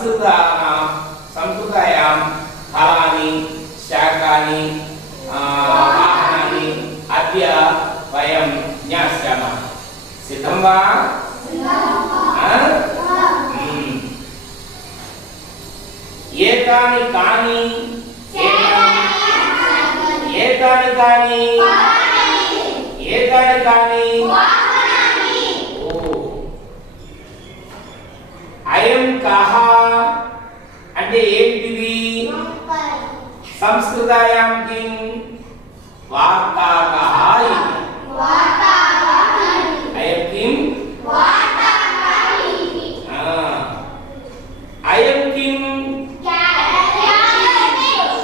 సంస్కృత సంస్కృతాయాం ఫలాని శాకాని ఆహారాన్ని అద్య వయం జ్ఞాస్యామः. సిద్ధం వా? ఆ? మ్మ్. ఏతాని కాని? ఏతాని కాని? ఏతాని కాని? సంస్కృతాయాం కిం? వార్తా ఇది. అయం కిం ఆ. అయం కిం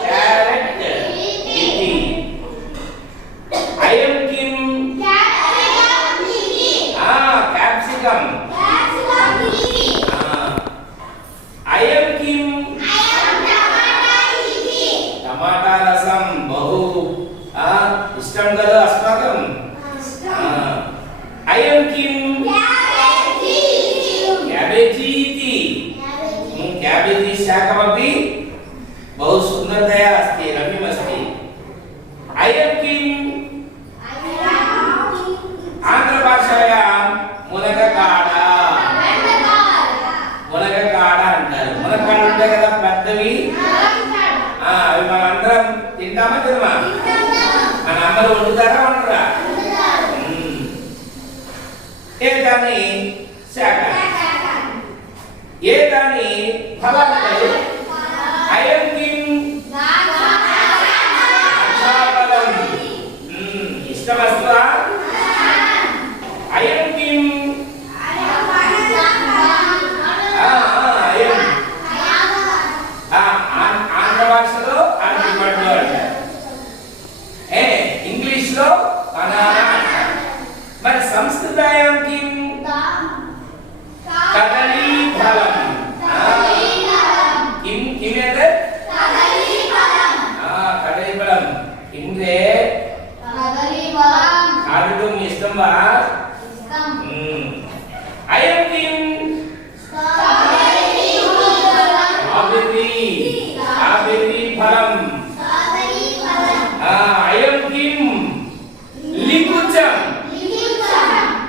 క్యారెట్ ఇది అయం కిం ఆ క్యాప్సికం ఆ. అయం కిం టమాటా రసం బహు ఆ, ఇష్టం కదా అస్మాకం ఆ. క్యాబేజం కిం క్యాబేజీ. ఇది క్యాబేజీ శాకమపి బహు సుందరతయా అస్తి రమ్యమస్తి అయం కిం ఆంధ్రభాషాయాం మునగకాడ. మునగకాడ అంటారు. మునగకాడ ఉంటాయి కదా పెద్దవి. అవి మనం అందరం తింటామా తినమా? మన అమ్మలు వండుతారా దాని శాఖ. ఏదాని ఫలాలు? అయం కిం అక్షాఫలం మ్మ్. ఇష్టమస్తా అయం కిం ఆ, ఆ, అయం ఆ, ఆం- ఆంధ్ర భాషలో ఆంధ్రపడ్డు అంటారు ఏ ఇంగ్లీష్లో బనానా అంటారు మరి సంస్కృతాయాం కిం కదలీ ఫలం ఆ, కిం కిం ఎదత్ ఆ కదలీ ఫలం కిం రే కాదు మీ ఇష్టం వా మ్మ్. అయం కిం స్ట్రాబెర్రీ స్ట్రాబెర్రీ ఫలం ఆ, అయం కిం లికుచం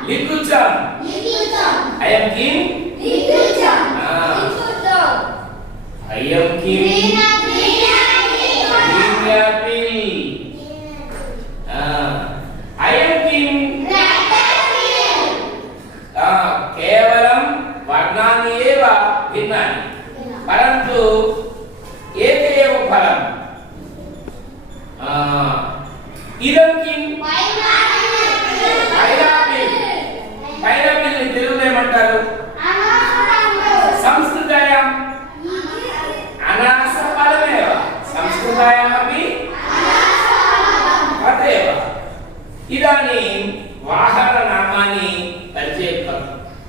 లికుచం అయం కిం? ఆ, అయం కిం? గ్రీన్ యాపిల్ ఆ, అయం కిం? ఆ, కేవలం వర్ణాన్ని ఏవ భిన్నాని పరంతు ఏక ఏవ ఫలం ఇదం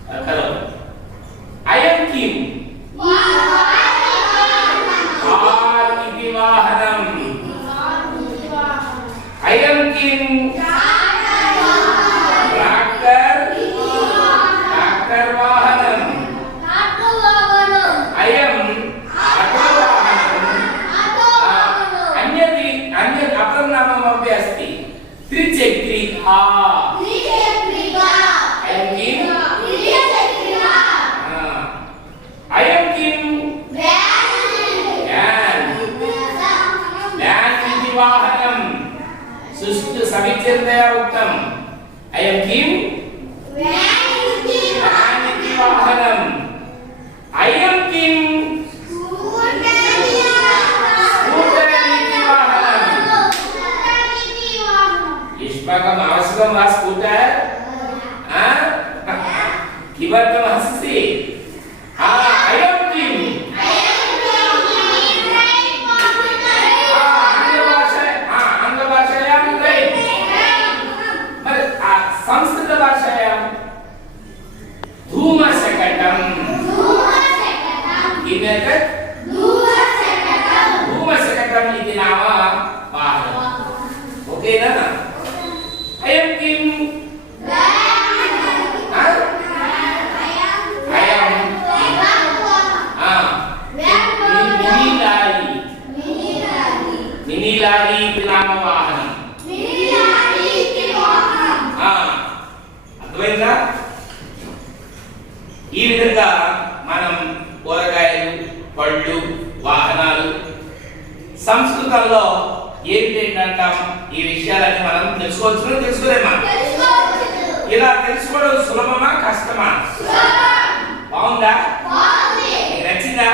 కరోమి అయం కిం కార్ అయం కిం tractor tractor samichindaya uttam ayam kim? Vyayuti vyayuti vahanam ayam kim? Kibar kemasih, ayam kim, అర్థమైందా? ఈ విధంగా మనం కూరగాయలు పళ్ళు వాహనాలు సంస్కృతంలో ఏంటంటాం? ఈ విషయాలన్నీ మనం తెలుసుకోవచ్చు తెలుసుకోలేమా? ఇలా తెలుసుకోవడం సులభమా? కష్టమా? బాగుందా? నచ్చిందా?